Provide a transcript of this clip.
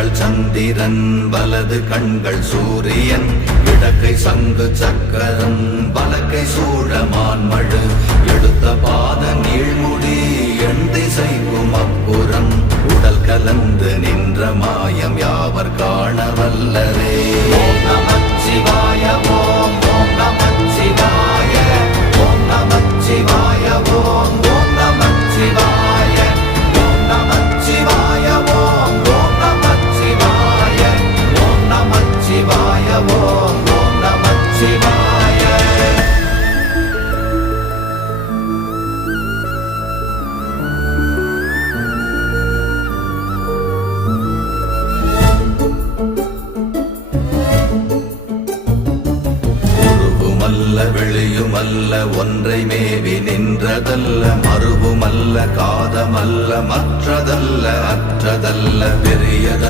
கண்கள் சந்திரன் வலது கண்கள் சூரியன் இடக்கை சங்கு சக்கரம் வலக்கை சூழமான்மழு எடுத்த பாத நீழ்முடி எண் திசைக்கும் அப்புறம் உடல் கலந்து நின்ற மாயம் யாவர் காண வல்லரே. ஓம் நமச்சிவாய ஓம் ஓம் நமச்சிவாய ஓம் நமச்சிவாய ஓம் ஓம் நமச்சிவாய ஓம் நமச்சிவாய ஓம் ஓம் நமச்சிவாய ஓம் நமச்சிவாய ஓம் ஓம் நமச்சிவாய. வெளியுமல்ல ஒன்றை மேவி நின்றதல்ல மறுவுமல்ல காதமல்ல மற்றதல்ல அற்றதல்ல பெரியதல்ல